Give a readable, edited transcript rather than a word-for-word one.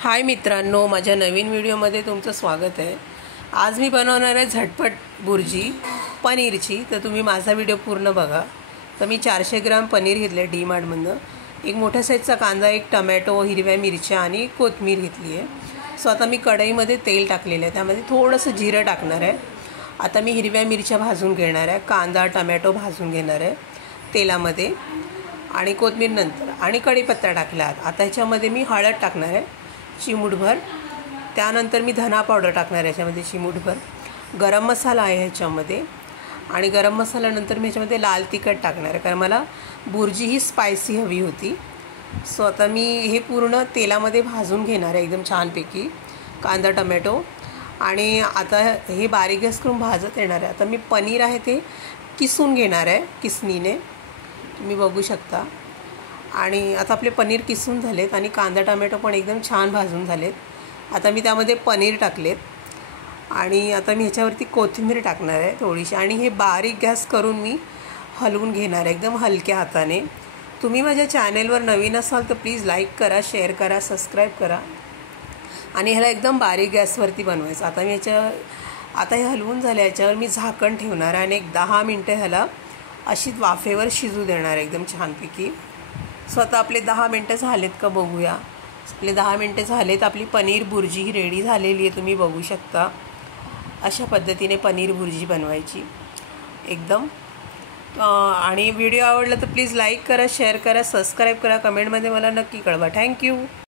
हाय मित्रांनो, माझ्या नवीन व्हिडिओमध्ये तुमचं स्वागत आहे। आज मी बनवणार आहे झटपट बुर्जी पनीरची। तर तुम्ही माझा व्हिडिओ पूर्ण बघा। तर मी 400 ग्राम पनीर घेतले डी मार्टमधनं, एक मोठ्या साईजचा कांदा, एक टमॅटो, हिरव्या मिरच्या आणि कोथिंबीर घेतली आहे। सो आता मी कढईमध्ये तेल टाकलेलं आहे, त्यामध्ये थोडंसं जिरं टाकणार आहे। आता मी हिरव्या मिरच्या भाजून घेणार आहे, कांदा टमॅटो भाजून घेणार आहे तेलामध्ये आणि कोथिंबीर नंतर, आणि कढीपत्ता टाकला। आता ह्याच्यामध्ये मी हळद टाकणार आहे चिमूटभर, त्यानंतर मी धना पावडर टाकणार आहे ह्याच्यामध्ये चिमूटभर, गरम मसाला आहे ह्याच्यामध्ये, आणि गरम मसाल्यानंतर मी ह्याच्यामध्ये लाल तिखट टाकणार आहे कारण मला बुर्जी ही स्पायसी हवी होती। सो आता मी हे पूर्ण तेलामध्ये भाजून घेणार आहे एकदम छानपैकी कांदा टमॅटो, आणि आता हे बारीक गॅस करून भाजत येणार आहे। आता मी पनीर आहे ते किसून घेणार आहे किसणीने, तुम्ही बघू शकता। आणि आता आपले पनीर किसून झालेत आणि कांदा टमॅटो पण एकदम छान भाजून झालेत। आता मी त्यामध्ये पनीर टाकलेत आणि आता मी ह्याच्यावरती कोथिंबीर टाकणार आहे थोडीशी, आणि हे बारीक गॅस करून मी हलवून घेणार आहे एकदम हलक्या हाताने। तुम्ही माझ्या चॅनेलवर नवीन असाल तर प्लीज लाईक करा, शेअर करा, सबस्क्राईब करा, आणि ह्याला एकदम बारीक गॅसवरती बनवायचं। आता मी आता हे हलवून झालं, याच्यावर मी झाकण ठेवणार आहे आणि एक 10 मिनटं ह्याला अशी वाफेवर शिजू देणार आहे एकदम छानपैकी। सो आता आपले 10 मिनटं झालेत का बघूया। आपले 10 मिनटं झालेत, आपली पनीर बुर्जी ही रेडी झालेली आहे, तुम्ही बघू शकता। अशा पद्धतीने पनीर बुर्जी बनवायची एकदम। आणि व्हिडिओ आवडला तर प्लीज लाईक करा, शेअर करा, सबस्क्राईब करा, कमेंटमध्ये मला नक्की कळवा। थँक्यू।